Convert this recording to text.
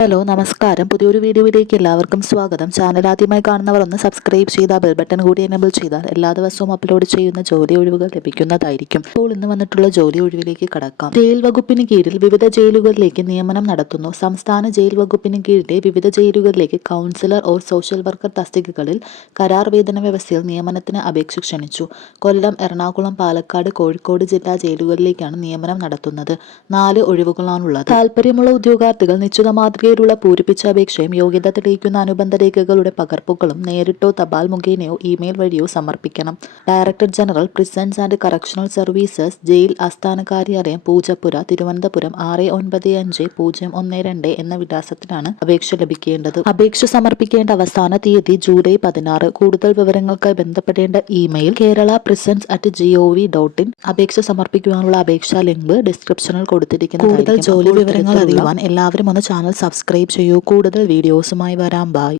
Hello നമസ്കാരം. പുതിയൊരു വീഡിയോയിലേക്ക് എല്ലാവർക്കും സ്വാഗതം. ചാനൽ ആദ്യമായി കാണുന്നവർ ഒന്ന് സബ്സ്ക്രൈബ് ചെയ്താൽ ബെൽ ബട്ടൺ കൂടി എനേബിൾ ചെയ്താൽ എല്ലാ ദിവസവും അപ്ലോഡ് ചെയ്യുന്ന ജോലി ഒഴിവുകൾ ലഭിക്കുന്നതായിരിക്കും. ഇപ്പോൾ ഇന്ന് വന്നിട്ടുള്ള ജോലി ഒഴിവിലേക്ക് കടക്കാം. ജയിൽ വകുപ്പിന് കീഴിൽ വിവിധ ജയിലുകളിലേക്ക് നിയമനം നടത്തുന്നു. സംസ്ഥാന ജയിൽ വകുപ്പിന് കീഴിലെ വിവിധ ജയിലുകളിലേക്ക് കൗൺസിലർ ഓർ സോഷ്യൽ വർക്കർ തസ്തികകളിൽ കരാർ വേതന വ്യവസ്ഥയിൽ നിയമനത്തിന് അപേക്ഷ ക്ഷണിച്ചു. കൊല്ലം, എറണാകുളം, പാലക്കാട്, കോഴിക്കോട് ജില്ലാ ജയിലുകളിലേക്കാണ് നിയമനം നടത്തുന്നത്. 4 ഒഴിവുകളാണുള്ളത്. താല്പര്യമുള്ള ഉദ്യോഗാർത്ഥികൾ നിശ്ചിത മാതൃകയിലുള്ള പൂരിപ്പിച്ച അപേക്ഷയും യോഗ്യത തെളിയിക്കുന്ന അനുബന്ധ രേഖകളുടെ പകർപ്പുകളും നേരിട്ടോ തപാൽ മുഖേനയോ ഇമെയിൽ വഴിയോ സമർപ്പിക്കണം. Director general prisons and correctional services, jail ആസ്ഥാന കാര്യാലയം, പൂജപ്പുര, തിരുവനന്തപുരം 695012 എന്ന വിലാസത്തിലാണ് അപേക്ഷ ലഭിക്കേണ്ടത്. അപേക്ഷ സമർപ്പിക്കേണ്ട അവസാന തീയതി ജൂലൈ 16. കൂടുതൽ വിവരങ്ങൾക്കായി ബന്ധപ്പെടേണ്ട ഇമെയിൽ kerala.prisons@gov.in. അപേക്ഷ സമർപ്പിക്കുവാനുള്ള അപേക്ഷാ ലിങ്ക് ഡിസ്ക്രിപ്ഷനിൽ കൊടുത്തിരിക്കുന്നു. കൂടുതൽ ജോലി വിവരങ്ങൾ അറിയുവാൻ എല്ലാവരും ഒന്ന് ചാനൽ സബ്സ്ക്രൈബ് ചെയ്യൂ. കൂടുതൽ വീഡിയോസുമായി വരാം. ബൈ.